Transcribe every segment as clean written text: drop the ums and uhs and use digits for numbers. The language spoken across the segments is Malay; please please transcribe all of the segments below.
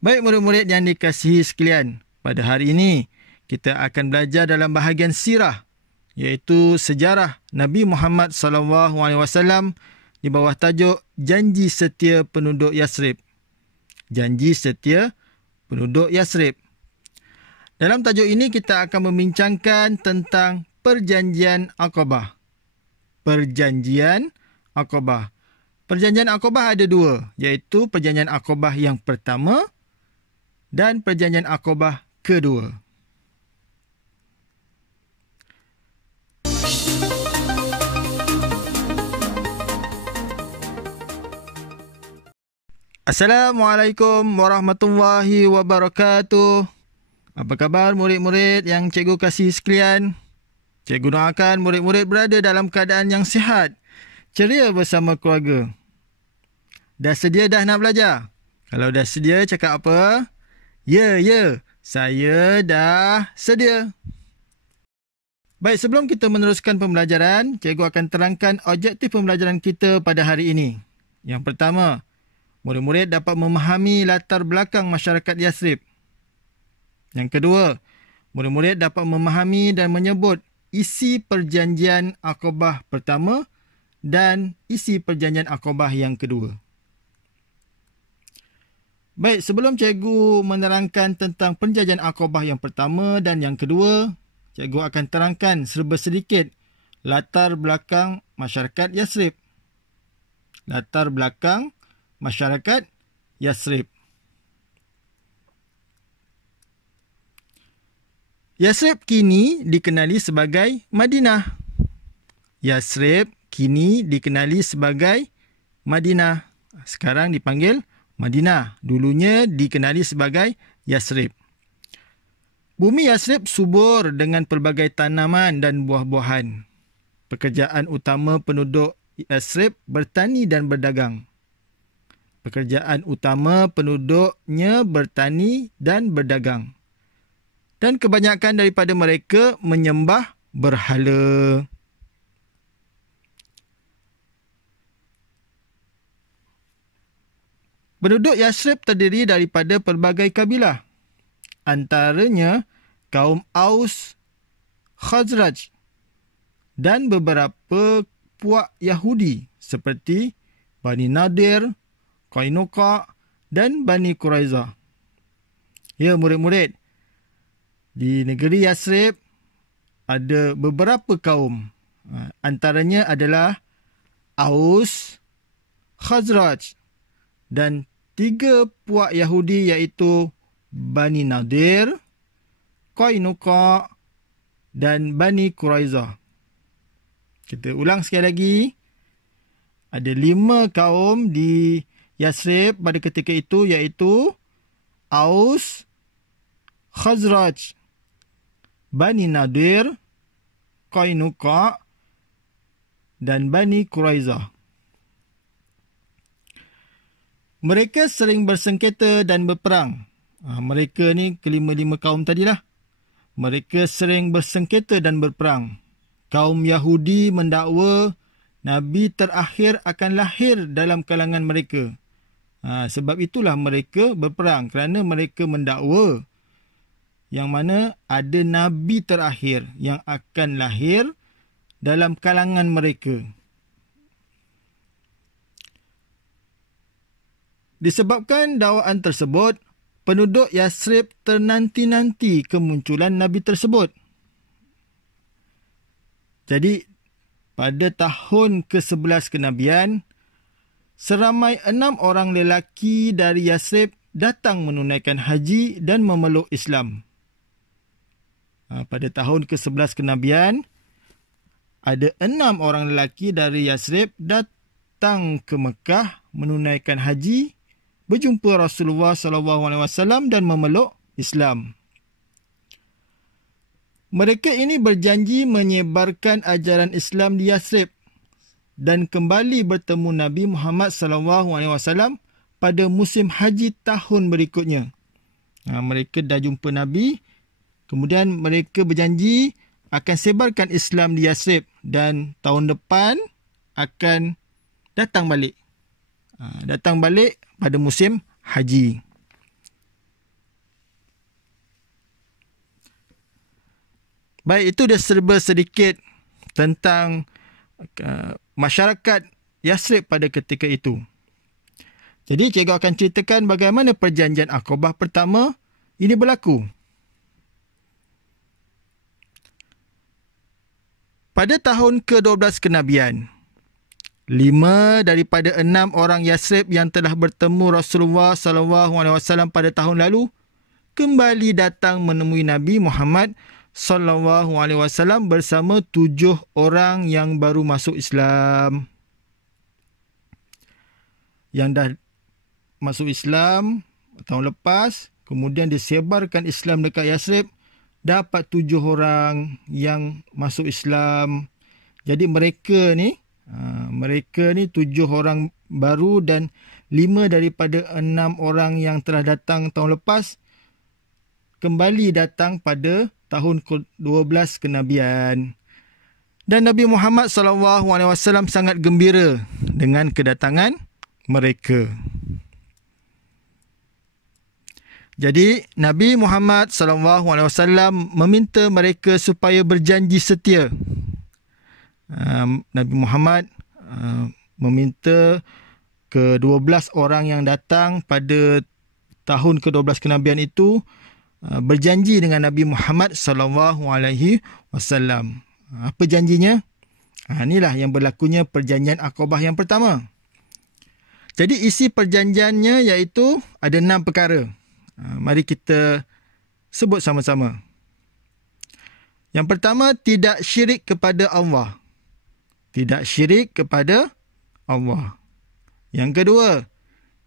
Baik murid-murid yang dikasihi sekalian, pada hari ini kita akan belajar dalam bahagian sirah, iaitu sejarah Nabi Muhammad SAW di bawah tajuk Janji Setia Penduduk Yasrib. Janji Setia Penduduk Yasrib. Dalam tajuk ini kita akan membincangkan tentang Perjanjian Aqabah. Perjanjian Aqabah. Perjanjian Aqabah ada dua, iaitu Perjanjian Aqabah yang pertama dan Perjanjian Aqabah kedua. Assalamualaikum warahmatullahi wabarakatuh. Apa khabar murid-murid yang cikgu kasih sekalian? Cikgu doakan murid-murid berada dalam keadaan yang sihat, ceria bersama keluarga. Dah sedia dah nak belajar? Kalau dah sedia cakap apa? Ya, saya dah sedia. Baik, sebelum kita meneruskan pembelajaran, cikgu akan terangkan objektif pembelajaran kita pada hari ini. Yang pertama, murid-murid dapat memahami latar belakang masyarakat Yasrib. Yang kedua, murid-murid dapat memahami dan menyebut isi Perjanjian Aqabah pertama dan isi Perjanjian Aqabah yang kedua. Baik, sebelum cikgu menerangkan tentang Perjanjian Aqabah yang pertama dan yang kedua, cikgu akan terangkan serba sedikit latar belakang masyarakat Yasrib. Latar belakang masyarakat Yasrib. Yasrib kini dikenali sebagai Madinah. Yasrib kini dikenali sebagai Madinah. Sekarang dipanggil Madinah. Dulunya dikenali sebagai Yasrib. Bumi Yasrib subur dengan pelbagai tanaman dan buah-buahan. Pekerjaan utama penduduk Yasrib bertani dan berdagang. Pekerjaan utama penduduknya bertani dan berdagang. Dan kebanyakan daripada mereka menyembah berhala. Penduduk Yasrib terdiri daripada pelbagai kabilah. Antaranya kaum Aus, Khazraj dan beberapa puak Yahudi seperti Bani Nadir, Qainuqa dan Bani Quraizah. Ya murid-murid, di negeri Yasrib ada beberapa kaum. Antaranya adalah Aus, Khazraj dan 3 puak Yahudi iaitu Bani Nadir, Qainuqa dan Bani Quraizah. Kita ulang sekali lagi. Ada 5 kaum di Yasrib pada ketika itu iaitu Aus, Khazraj, Bani Nadir, Qainuqa dan Bani Quraizah. Mereka sering bersengketa dan berperang. Mereka ni kelima-lima kaum tadilah. Mereka sering bersengketa dan berperang. Kaum Yahudi mendakwa Nabi terakhir akan lahir dalam kalangan mereka. Sebab itulah mereka berperang, kerana mereka mendakwa yang mana ada Nabi terakhir yang akan lahir dalam kalangan mereka. Disebabkan dakwaan tersebut, penduduk Yasrib ternanti-nanti kemunculan Nabi tersebut. Jadi, pada tahun ke-11 kenabian, seramai 6 orang lelaki dari Yasrib datang menunaikan haji dan memeluk Islam. Pada tahun ke-11 kenabian, ada 6 orang lelaki dari Yasrib datang ke Mekah menunaikan haji, berjumpa Rasulullah SAW dan memeluk Islam. Mereka ini berjanji menyebarkan ajaran Islam di Yasrib dan kembali bertemu Nabi Muhammad SAW pada musim haji tahun berikutnya. Mereka dah jumpa Nabi, kemudian mereka berjanji akan sebarkan Islam di Yasrib dan tahun depan akan datang balik. Datang balik pada musim haji. Baik, itu dia serba sedikit tentang masyarakat Yasrib pada ketika itu. Jadi cikgu akan ceritakan bagaimana perjanjian Aqabah pertama ini berlaku. Pada tahun ke-12 kenabian, 5 daripada 6 orang Yasrib yang telah bertemu Rasulullah SAW pada tahun lalu kembali datang menemui Nabi Muhammad SAW bersama 7 orang yang baru masuk Islam. Yang dah masuk Islam tahun lepas, kemudian disebarkan Islam dekat Yasrib, dapat 7 orang yang masuk Islam. Jadi mereka ni 7 orang baru dan 5 daripada 6 orang yang telah datang tahun lepas kembali datang pada tahun ke-12 kenabian. Dan Nabi Muhammad SAW sangat gembira dengan kedatangan mereka. Jadi Nabi Muhammad SAW meminta mereka supaya berjanji setia. Nabi Muhammad meminta ke-12 orang yang datang pada tahun ke-12 kenabian itu berjanji dengan Nabi Muhammad SAW. Apa janjinya? Inilah yang berlakunya perjanjian Aqabah yang pertama. Jadi isi perjanjiannya iaitu ada 6 perkara. Mari kita sebut sama-sama. Yang pertama, tidak syirik kepada Allah. Tidak syirik kepada Allah. Yang kedua,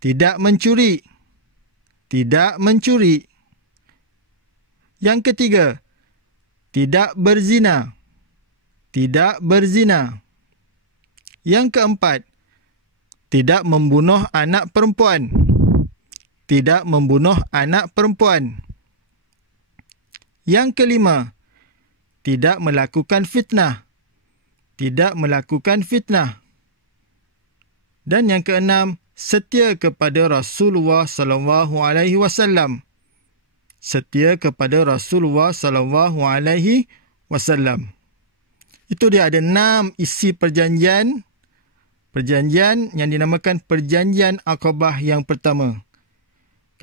tidak mencuri. Tidak mencuri. Yang ketiga, tidak berzina. Tidak berzina. Yang keempat, tidak membunuh anak perempuan. Tidak membunuh anak perempuan. Yang kelima, tidak melakukan fitnah. Tidak melakukan fitnah. Dan yang keenam, setia kepada Rasulullah SAW. Setia kepada Rasulullah SAW. Itu dia, ada 6 isi perjanjian. Perjanjian yang dinamakan perjanjian Aqabah yang pertama.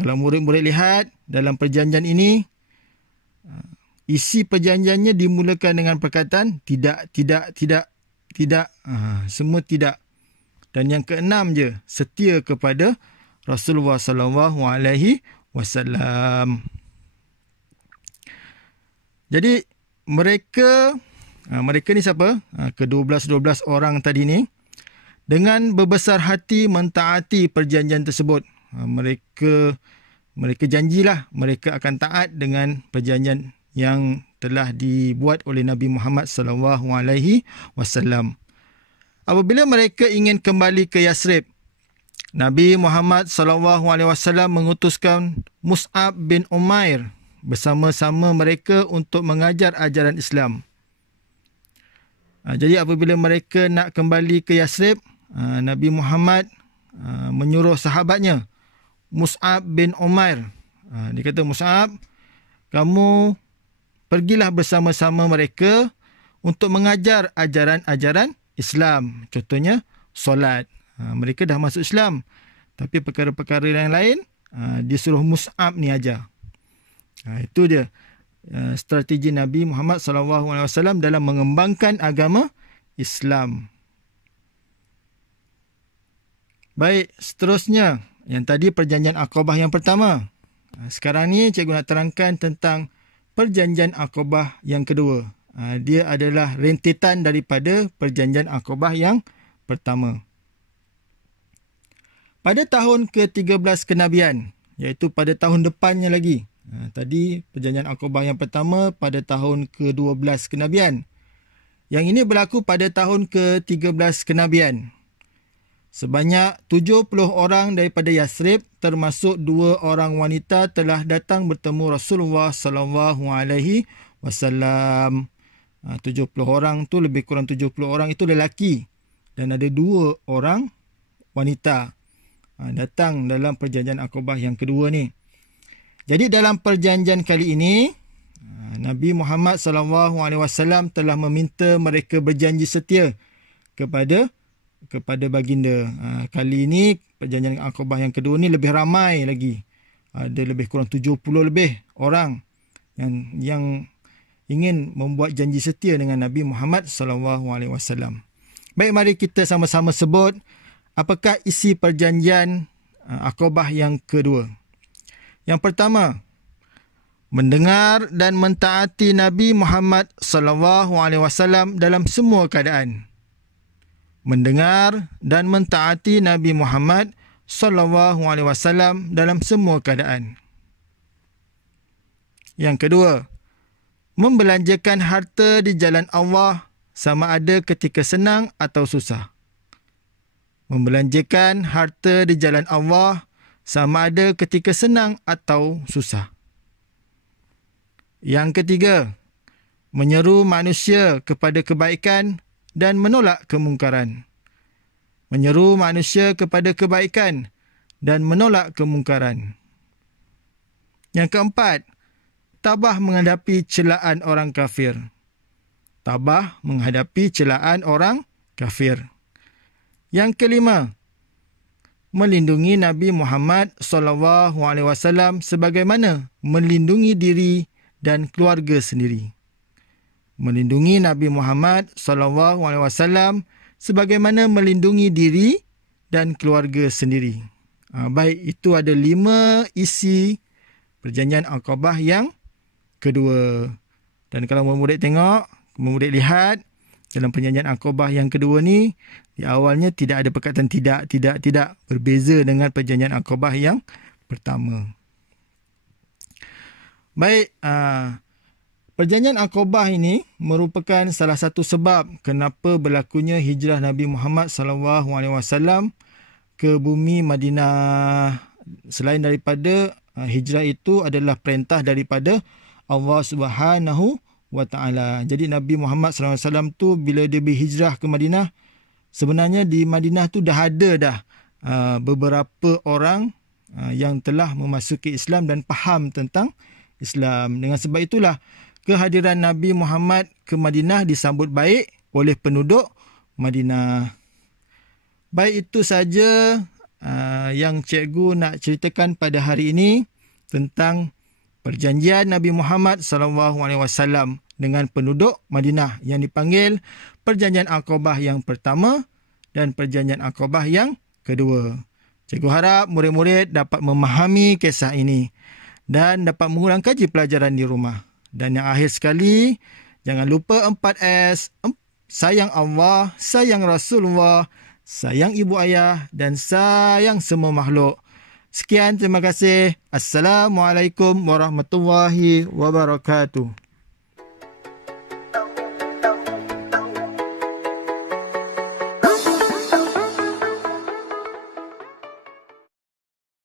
Kalau murid-murid lihat dalam perjanjian ini, isi perjanjiannya dimulakan dengan perkataan tidak. Semua tidak. Dan yang keenam je, setia kepada Rasulullah SAW. Jadi mereka ni siapa? Ke-12 orang tadi ni dengan berbesar hati mentaati perjanjian tersebut. Mereka janjilah mereka akan taat dengan perjanjian yang telah dibuat oleh Nabi Muhammad SAW. Apabila mereka ingin kembali ke Yasrib, Nabi Muhammad SAW mengutuskan Mus'ab bin Umair bersama-sama mereka untuk mengajar ajaran Islam. Jadi apabila mereka nak kembali ke Yasrib, Nabi Muhammad menyuruh sahabatnya Mus'ab bin Umair. Dia kata, Mus'ab, kamu pergilah bersama-sama mereka untuk mengajar ajaran-ajaran Islam. Contohnya solat. Mereka dah masuk Islam, tapi perkara-perkara yang lain disuruh Mus'ab ni ajar. Itu dia strategi Nabi Muhammad SAW dalam mengembangkan agama Islam. Baik, seterusnya. Yang tadi perjanjian Aqabah yang pertama. Sekarang ni cikgu nak terangkan tentang perjanjian Aqabah yang kedua. Dia adalah rentetan daripada perjanjian Aqabah yang pertama. Pada tahun ke-13 kenabian, iaitu pada tahun depannya lagi. Tadi perjanjian Aqabah yang pertama pada tahun ke-12 kenabian. Yang ini berlaku pada tahun ke-13 kenabian. Sebanyak 70 orang daripada Yasrib termasuk 2 orang wanita telah datang bertemu Rasulullah SAW. 70 orang tu, lebih kurang 70 orang itu lelaki dan ada 2 orang wanita datang dalam perjanjian Aqabah yang kedua ni. Jadi dalam perjanjian kali ini, Nabi Muhammad SAW telah meminta mereka berjanji setia kepada baginda. Kali ini perjanjian Aqabah yang kedua ni lebih ramai lagi. Ada lebih kurang 70 lebih orang yang ingin membuat janji setia dengan Nabi Muhammad SAW. Baik, mari kita sama-sama sebut apakah isi perjanjian Aqabah yang kedua. Yang pertama, mendengar dan mentaati Nabi Muhammad SAW dalam semua keadaan. Mendengar dan mentaati Nabi Muhammad SAW dalam semua keadaan. Yang kedua, membelanjakan harta di jalan Allah sama ada ketika senang atau susah. Membelanjakan harta di jalan Allah sama ada ketika senang atau susah. Yang ketiga, menyeru manusia kepada kebaikan dan menolak kemungkaran. Menyeru manusia kepada kebaikan dan menolak kemungkaran. Yang keempat, tabah menghadapi celaan orang kafir. Tabah menghadapi celaan orang kafir. Yang kelima, melindungi Nabi Muhammad SAW sebagaimana melindungi diri dan keluarga sendiri. Melindungi Nabi Muhammad SAW sebagaimana melindungi diri dan keluarga sendiri. Baik, itu ada 5 isi perjanjian Aqabah yang kedua. Dan kalau murid tengok, murid lihat dalam perjanjian Aqabah yang kedua ni, di awalnya tidak ada perkataan tidak. Berbeza dengan perjanjian Aqabah yang pertama. Baik, perjanjian Aqabah ini merupakan salah satu sebab kenapa berlakunya hijrah Nabi Muhammad SAW ke bumi Madinah. Selain daripada hijrah itu adalah perintah daripada Allah Subhanahu wa Ta'ala. Jadi Nabi Muhammad SAW tu bila dia berhijrah ke Madinah, sebenarnya di Madinah tu dah ada beberapa orang yang telah memasuki Islam dan faham tentang Islam. Dengan sebab itulah kehadiran Nabi Muhammad ke Madinah disambut baik oleh penduduk Madinah. Baik, itu saja yang cikgu nak ceritakan pada hari ini tentang perjanjian Nabi Muhammad SAW dengan penduduk Madinah yang dipanggil perjanjian Aqabah yang pertama dan perjanjian Aqabah yang kedua. Cikgu harap murid-murid dapat memahami kisah ini dan dapat mengulang kaji pelajaran di rumah. Dan yang akhir sekali, jangan lupa 4S, sayang Allah, sayang Rasulullah, sayang ibu ayah dan sayang semua makhluk. Sekian, terima kasih. Assalamualaikum warahmatullahi wabarakatuh.